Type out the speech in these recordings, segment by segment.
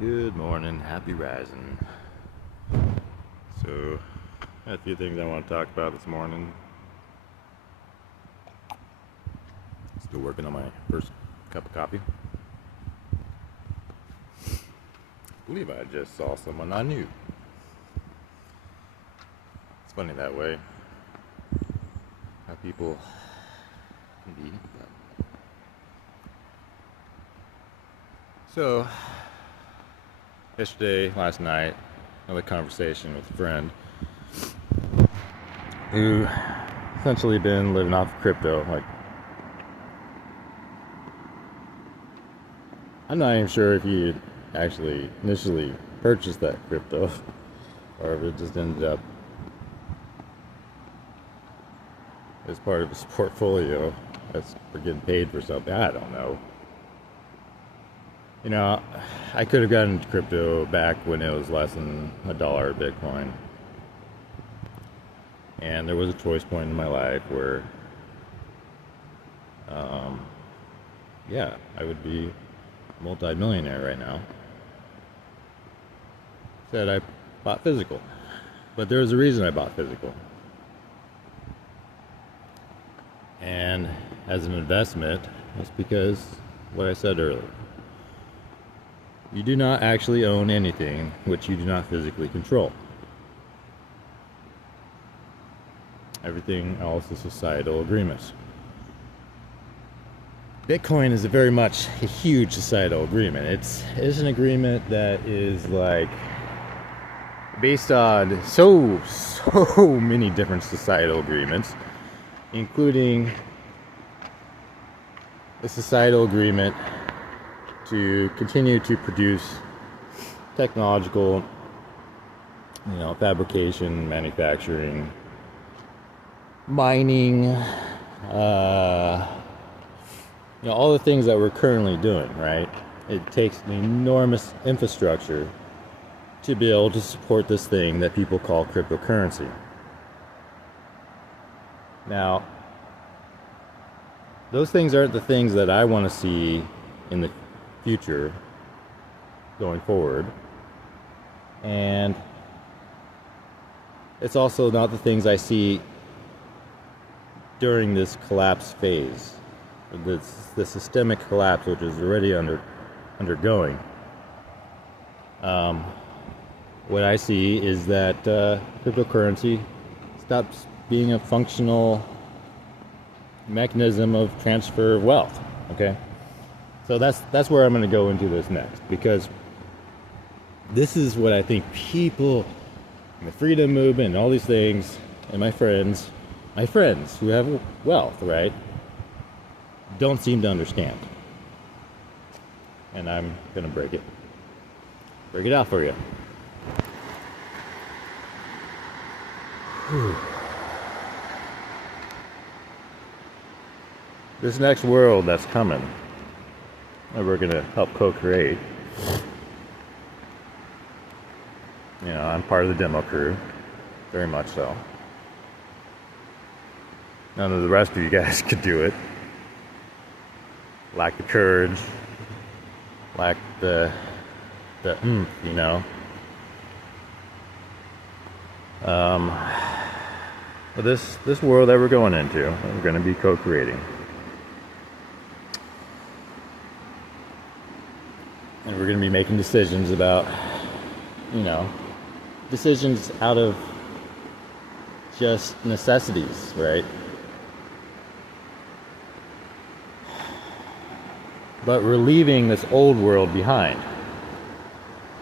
Good morning, happy rising. So, I have a few things I want to talk about this morning. Still working on my first cup of coffee. I believe I just saw someone I knew. It's funny that way. How people can be. So, last night, another conversation with a friend who essentially been living off of crypto. Like, I'm not even sure if he actually initially purchased that crypto or if it just ended up as part of his portfolio as for getting paid for something. I don't know. You know, I could have gotten into crypto back when it was less than $1 Bitcoin. And there was a choice point in my life where, I would be a multi-millionaire right now. Said I bought physical. But there was a reason I bought physical. And as an investment, it's because what I said earlier. You do not actually own anything which you do not physically control. Everything else is societal agreements. Bitcoin is very much a huge societal agreement. It's an agreement that is like based on so many different societal agreements, including the societal agreement to continue to produce technological, fabrication, manufacturing, mining, all the things that we're currently doing, right? It takes an enormous infrastructure to be able to support this thing that people call cryptocurrency. Now, those things aren't the things that I want to see in the future going forward, and it's also not the things I see during this collapse phase, the systemic collapse which is already undergoing. What I see is that cryptocurrency stops being a functional mechanism of transfer of wealth. Okay. So that's where I'm going to go into this next, because this is what I think people in the freedom movement and all these things, and my friends who have wealth, right, don't seem to understand. And I'm going to break it out for you. Whew. This next world that's coming, that we're going to help co-create. I'm part of the demo crew, very much so. None of the rest of you guys could do it. Lack the courage, lack the But this world that we're going into, we're going to be co-creating. And we're going to be making decisions about, decisions out of just necessities, right? But we're leaving this old world behind.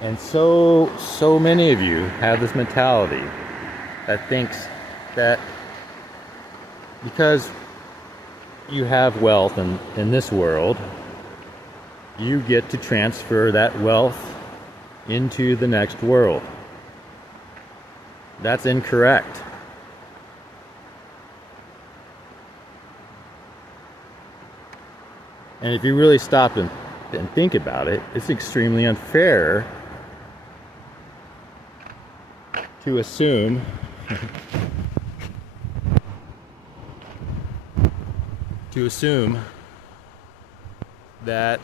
And so many of you have this mentality that thinks that because you have wealth in this world, you get to transfer that wealth into the next world. That's incorrect. And if you really stop and think about it, it's extremely unfair to assume that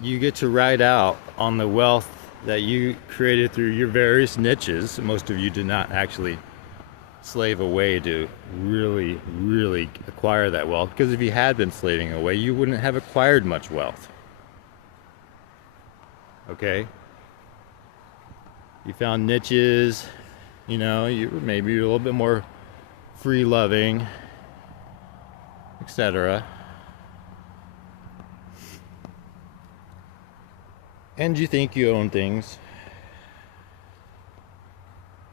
you get to ride out on the wealth that you created through your various niches. Most of you did not actually slave away to really, really acquire that wealth, because if you had been slaving away, you wouldn't have acquired much wealth. Okay? You found niches, you know, you were maybe a little bit more free loving, etc. And you think you own things.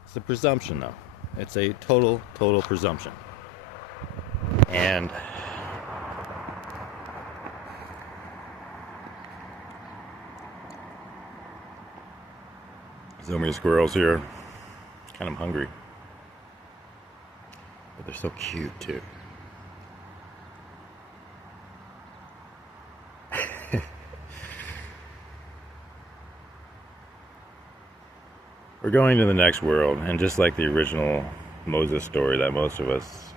It's a presumption, though. It's a total presumption. And so many squirrels here. Kind of hungry. But they're so cute, too. We're going to the next world, and just like the original Moses story that most of us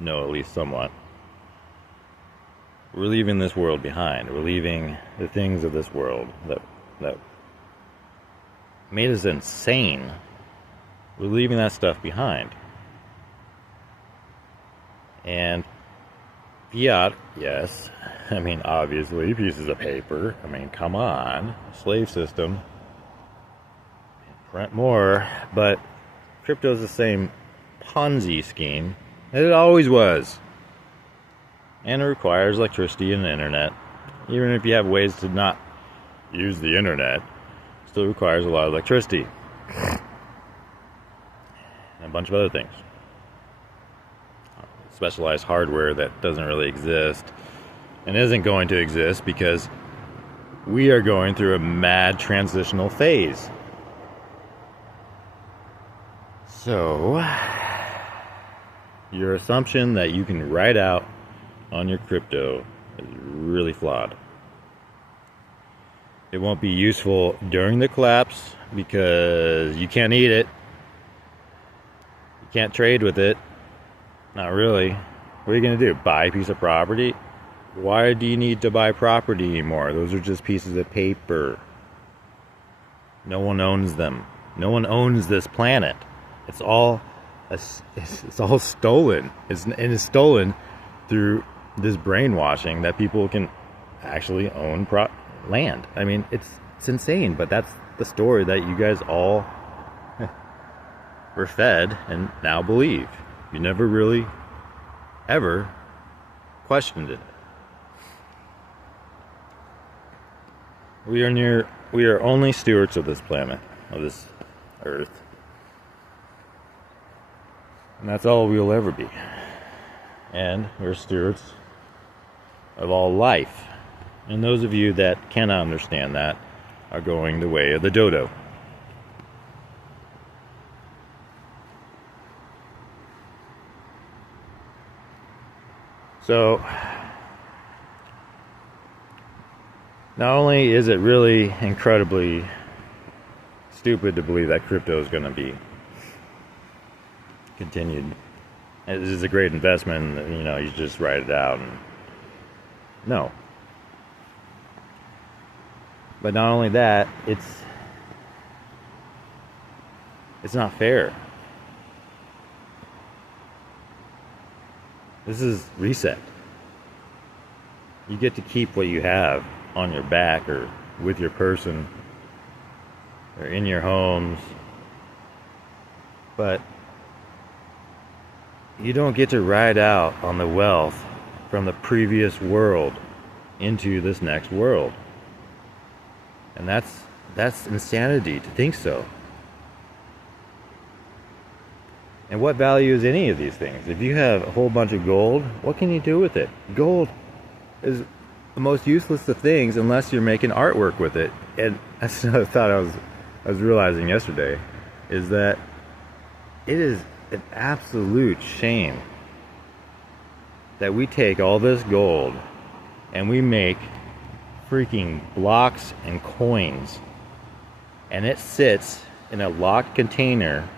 know at least somewhat, we're leaving this world behind. We're leaving the things of this world that made us insane. We're leaving that stuff behind. And fiat, yes. I mean, obviously, pieces of paper. I mean, come on. Slave system. Print more. But crypto's the same Ponzi scheme that it always was. And it requires electricity and the internet. Even if you have ways to not use the internet, it still requires a lot of electricity. And a bunch of other things. Specialized hardware that doesn't really exist and isn't going to exist because we are going through a mad transitional phase. So, your assumption that you can write out on your crypto is really flawed. It won't be useful during the collapse because you can't eat it. You can't trade with it. Not really. What are you going to do? Buy a piece of property? Why do you need to buy property anymore? Those are just pieces of paper. No one owns them. No one owns this planet. It's all stolen. It's stolen through this brainwashing that people can actually own land. I mean, it's insane, but that's the story that you guys all were fed and now believe. You never really, ever questioned it. We are only stewards of this planet, of this earth. And that's all we'll ever be. And we're stewards of all life. And those of you that cannot understand that are going the way of the dodo. So, not only is it really incredibly stupid to believe that crypto is going to be continued, it is a great investment, you know, you just write it out and no. But not only that, it's not fair. This is reset. You get to keep what you have on your back or with your person or in your homes. But you don't get to ride out on the wealth from the previous world into this next world. And that's insanity to think so. And what value is any of these things? If you have a whole bunch of gold, what can you do with it? Gold is the most useless of things unless you're making artwork with it. And that's another thought I was realizing yesterday, is that it is an absolute shame that we take all this gold and we make freaking blocks and coins, and it sits in a locked container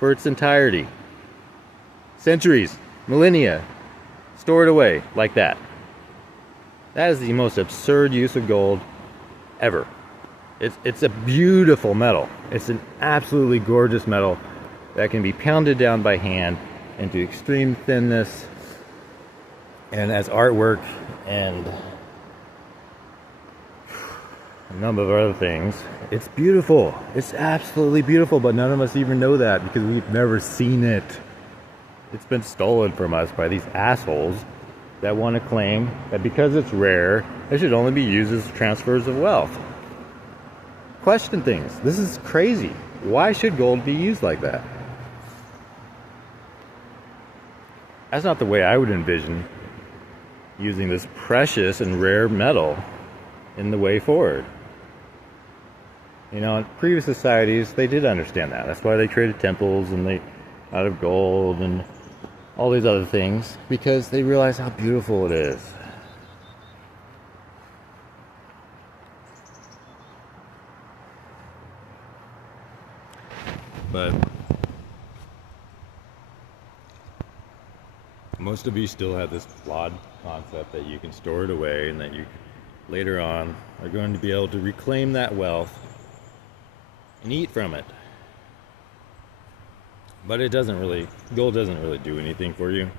for its entirety. Centuries, millennia, stored away like that. That is the most absurd use of gold ever. It's a beautiful metal. It's an absolutely gorgeous metal that can be pounded down by hand into extreme thinness and as artwork and a number of other things. It's beautiful. It's absolutely beautiful, but none of us even know that because we've never seen it. It's been stolen from us by these assholes that want to claim that because it's rare, it should only be used as transfers of wealth. Question things. This is crazy. Why should gold be used like that? That's not the way I would envision using this precious and rare metal in the way forward. You know, in previous societies, they did understand that. That's why they created temples and they out of gold and all these other things, because they realized how beautiful it is. But most of you still have this flawed concept that you can store it away and that you later on are going to be able to reclaim that wealth and eat from it. But gold doesn't really do anything for you.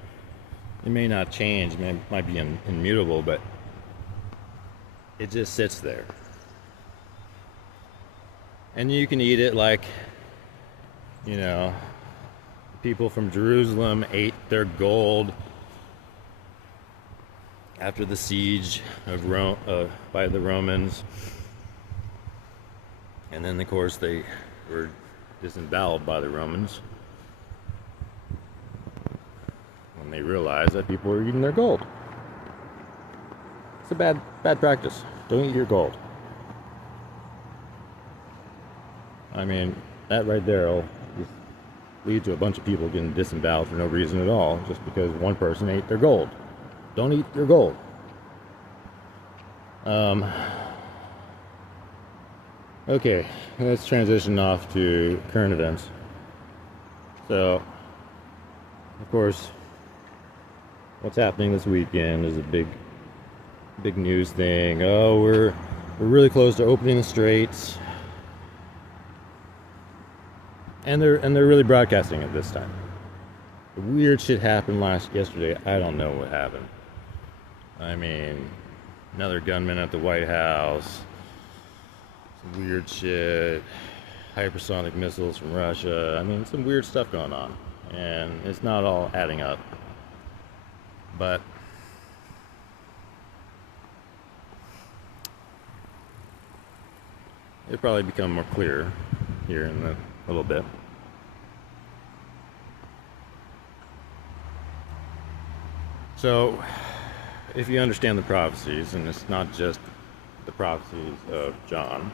It may not change, might be immutable, but it just sits there. And you can eat it like, you know, people from Jerusalem ate their gold after the siege of Rome by the Romans. And then, of course, they were disemboweled by the Romans when they realized that people were eating their gold. It's a bad practice. Don't eat your gold. I mean, that right there will just lead to a bunch of people getting disemboweled for no reason at all, just because one person ate their gold. Don't eat your gold. Okay, let's transition off to current events. So, of course, what's happening this weekend is a big news thing. Oh, we're really close to opening the straits, and they're really broadcasting it this time. The weird shit happened yesterday. I don't know what happened. I mean, another gunman at the White House. Some weird shit. Hypersonic missiles from Russia. I mean, some weird stuff going on. And it's not all adding up. But it'll probably become more clear here in a little bit. So, if you understand the prophecies, and it's not just the prophecies of John,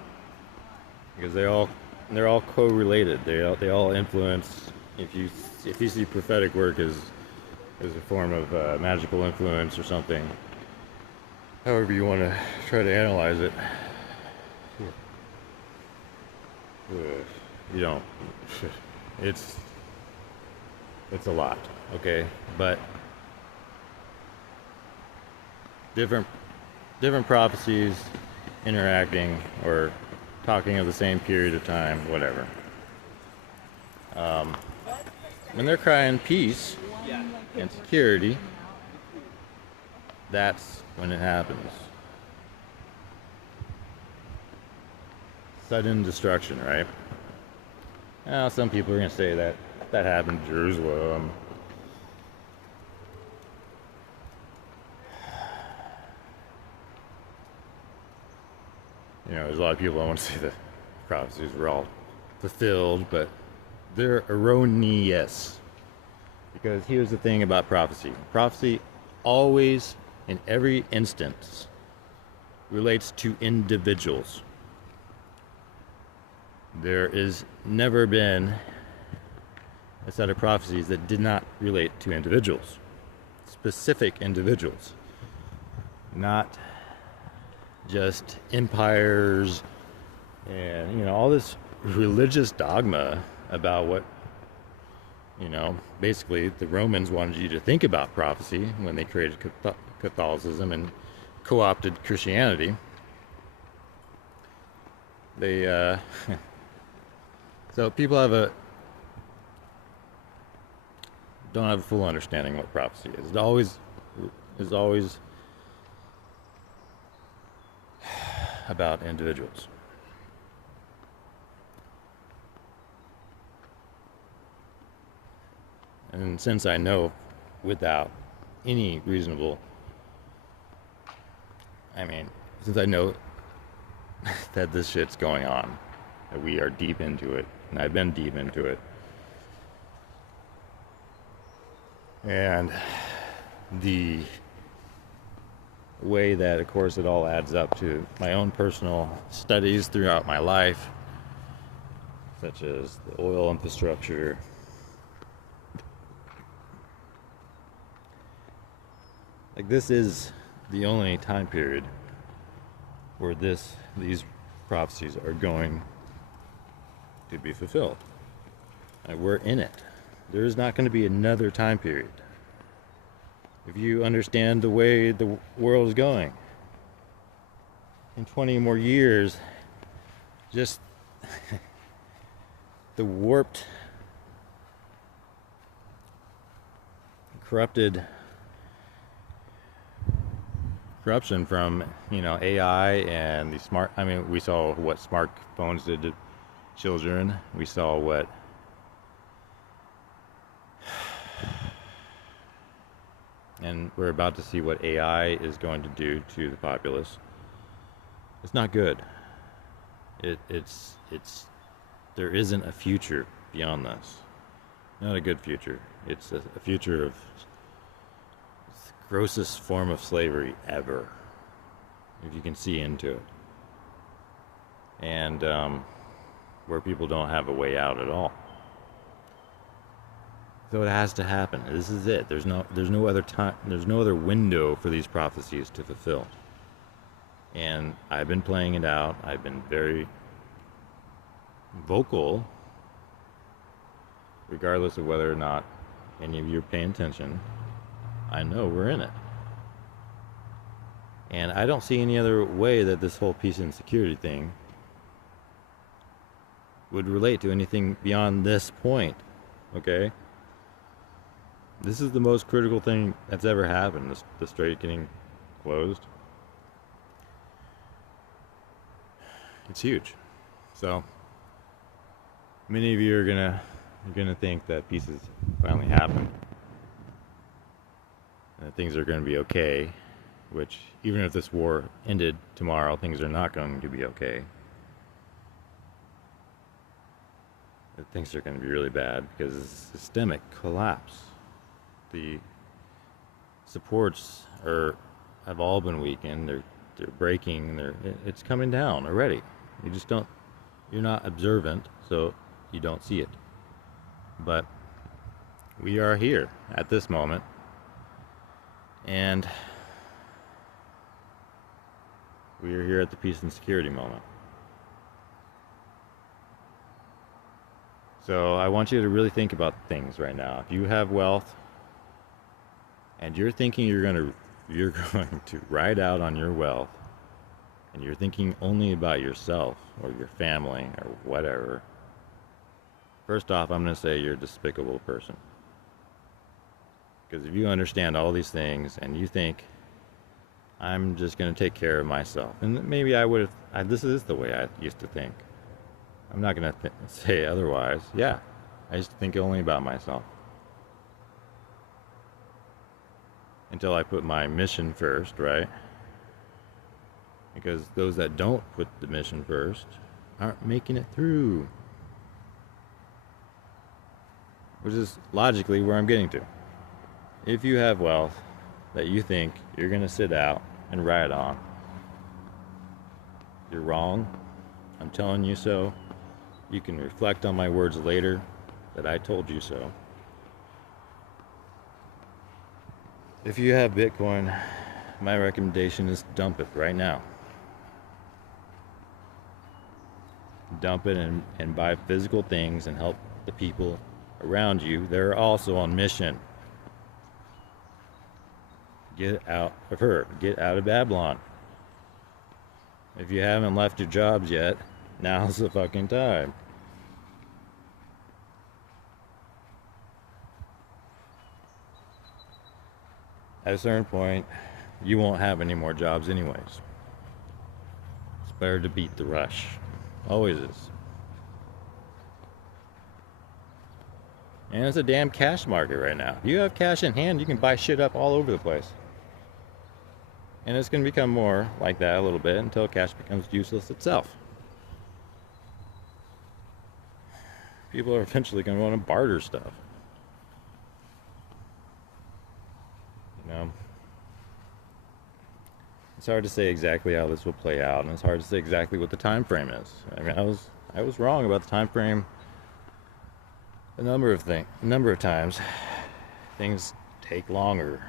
because they're all correlated. They all influence. If you see prophetic work as a form of magical influence or something, however you want to try to analyze it, you don't. It's a lot, okay, but different prophecies interacting or talking of the same period of time, whatever. When they're crying peace and security, that's when it happens. Sudden destruction, right? Now, some people are going to say that happened in Jerusalem. You know, there's a lot of people that want to say the prophecies were all fulfilled, but they're erroneous. Because here's the thing about prophecy. Prophecy always, in every instance, relates to individuals. There has never been a set of prophecies that did not relate to individuals. Specific individuals. Not just empires and, you know, all this religious dogma about what, you know, basically the Romans wanted you to think about prophecy when they created Catholicism and co-opted Christianity. They so people have a don't have a full understanding what prophecy is. It always about individuals. And since I know without any reasonable, since I know that this shit's going on, that we are deep into it, and I've been deep into it, and the way that, of course, it all adds up to my own personal studies throughout my life, such as the oil infrastructure, like this is the only time period where these prophecies are going to be fulfilled. And we're in it. There is not going to be another time period. If you understand the way the world is going, in 20 more years, just the warped, corruption from AI and the smart. We saw what smartphones did to children. We saw what and we're about to see what AI is going to do to the populace. It's not good. It's there isn't a future beyond this. Not a good future. It's a future of the grossest form of slavery ever, if you can see into it, and where people don't have a way out at all. So it has to happen. This is it. There's no other time. There's no other window for these prophecies to fulfill. And I've been playing it out. I've been very vocal, regardless of whether or not any of you are paying attention. I know we're in it. And I don't see any other way that this whole peace and security thing would relate to anything beyond this point. Okay? This is the most critical thing that's ever happened, the strait getting closed. It's huge. So many of you are gonna think that peace has finally happened, and that things are gonna be okay, which even if this war ended tomorrow, things are not going to be okay. Things are going to be really bad because it's a systemic collapse. The supports have all been weakened. They're breaking. It's coming down already. You're not observant, so you don't see it. But we are here at this moment, and we are here at the peace and security moment. So I want you to really think about things right now. If you have wealth, and you're thinking you're going to ride out on your wealth, and you're thinking only about yourself or your family or whatever, first off, I'm going to say you're a despicable person. Because if you understand all these things and you think, I'm just going to take care of myself, and maybe this is the way I used to think. I'm not going to say otherwise. Yeah, I used to think only about myself. Until I put my mission first, right? Because those that don't put the mission first aren't making it through. Which is logically where I'm getting to. If you have wealth that you think you're going to sit out and ride on, you're wrong. I'm telling you so. You can reflect on my words later that I told you so. If you have Bitcoin, my recommendation is dump it right now. Dump it and buy physical things and help the people around you. They're also on mission. Get out of her. Get out of Babylon. If you haven't left your jobs yet, Now's the fucking time. At a certain point, you won't have any more jobs anyways. It's better to beat the rush. Always is. And it's a damn cash market right now. You have cash in hand, you can buy shit up all over the place. And it's going to become more like that a little bit until cash becomes useless itself. People are eventually going to want to barter stuff. You know? It's hard to say exactly how this will play out, and it's hard to say exactly what the time frame is. I mean, I was wrong about the time frame a number of times. Things take longer.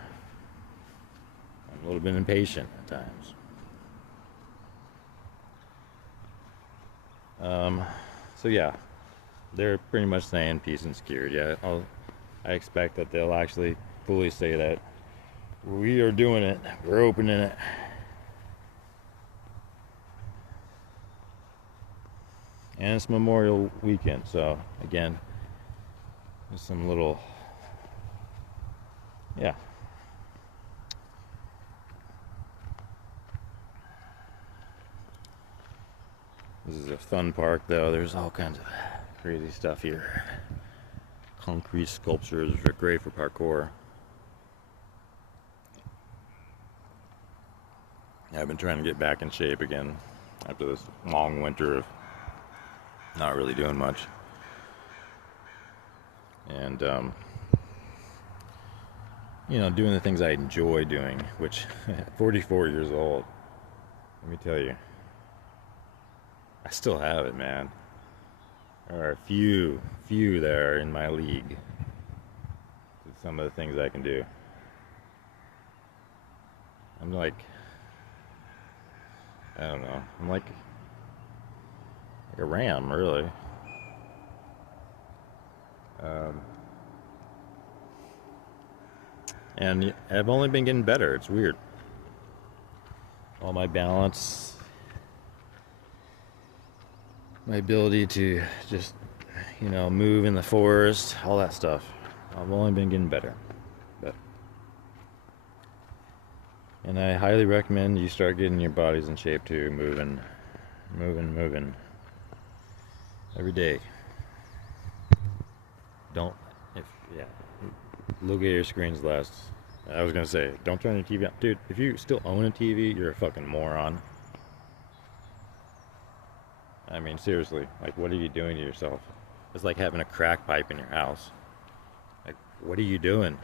I'm a little bit impatient at times. So yeah, they're pretty much saying peace and security. I expect that they'll actually fully say that we are doing it. We're opening it. And it's Memorial Weekend, so again, there's some little, yeah. This is a fun park, though. There's all kinds of crazy stuff here. Concrete sculptures are great for parkour. I've been trying to get back in shape again after this long winter of not really doing much. And, you know, doing the things I enjoy doing, which at 44 years old, let me tell you, I still have it, man. There are a few there in my league with some of the things I can do. I'm like, I don't know, I'm like a ram, really. And I've only been getting better. It's weird. All my balance, my ability to just, you know, move in the forest, all that stuff. I've only been getting better. And I highly recommend you start getting your bodies in shape too, moving every day. Look at your screens less. I was gonna say, don't turn your TV on. Dude, if you still own a TV, you're a fucking moron. I mean, seriously, like, what are you doing to yourself? It's like having a crack pipe in your house. Like, what are you doing?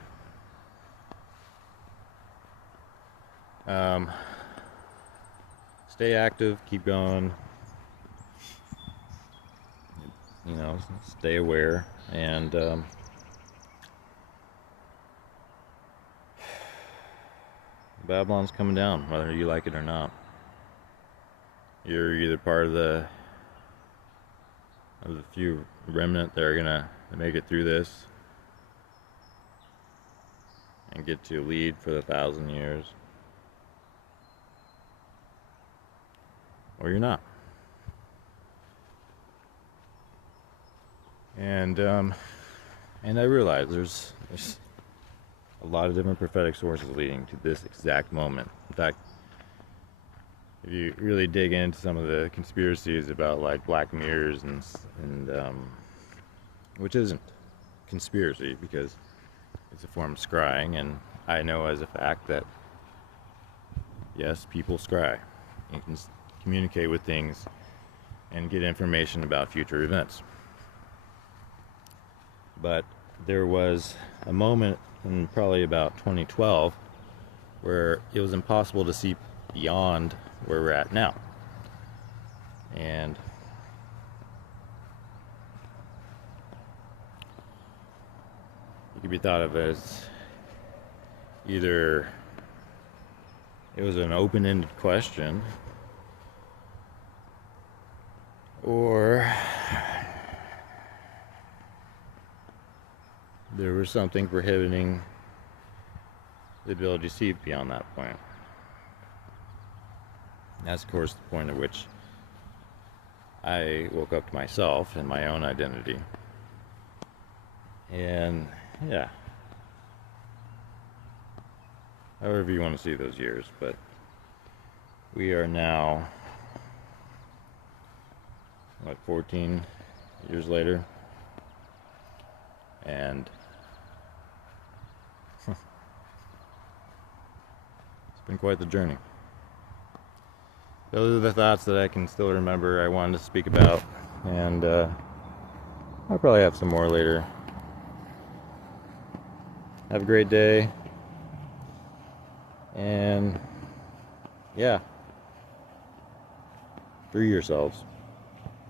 Stay active, keep going. You know, stay aware, and Babylon's coming down, whether you like it or not. You're either part of the few remnant that are gonna make it through this and get to lead for the 1,000 years, or you're not. And I realize there's a lot of different prophetic sources leading to this exact moment. In fact, if you really dig into some of the conspiracies about like black mirrors and which isn't conspiracy because it's a form of scrying, and I know as a fact that yes, people scry. You can communicate with things and get information about future events. But there was a moment in probably about 2012 where it was impossible to see beyond where we're at now. And it could be thought of as either it was an open-ended question, or there was something prohibiting the ability to see beyond that point. And that's, of course, the point at which I woke up to myself and my own identity. And yeah, however you want to see those years, but we are now, what, 14 years later, and it's been quite the journey. Those are the thoughts that I can still remember I wanted to speak about, and I'll probably have some more later. Have a great day, and yeah, free yourselves.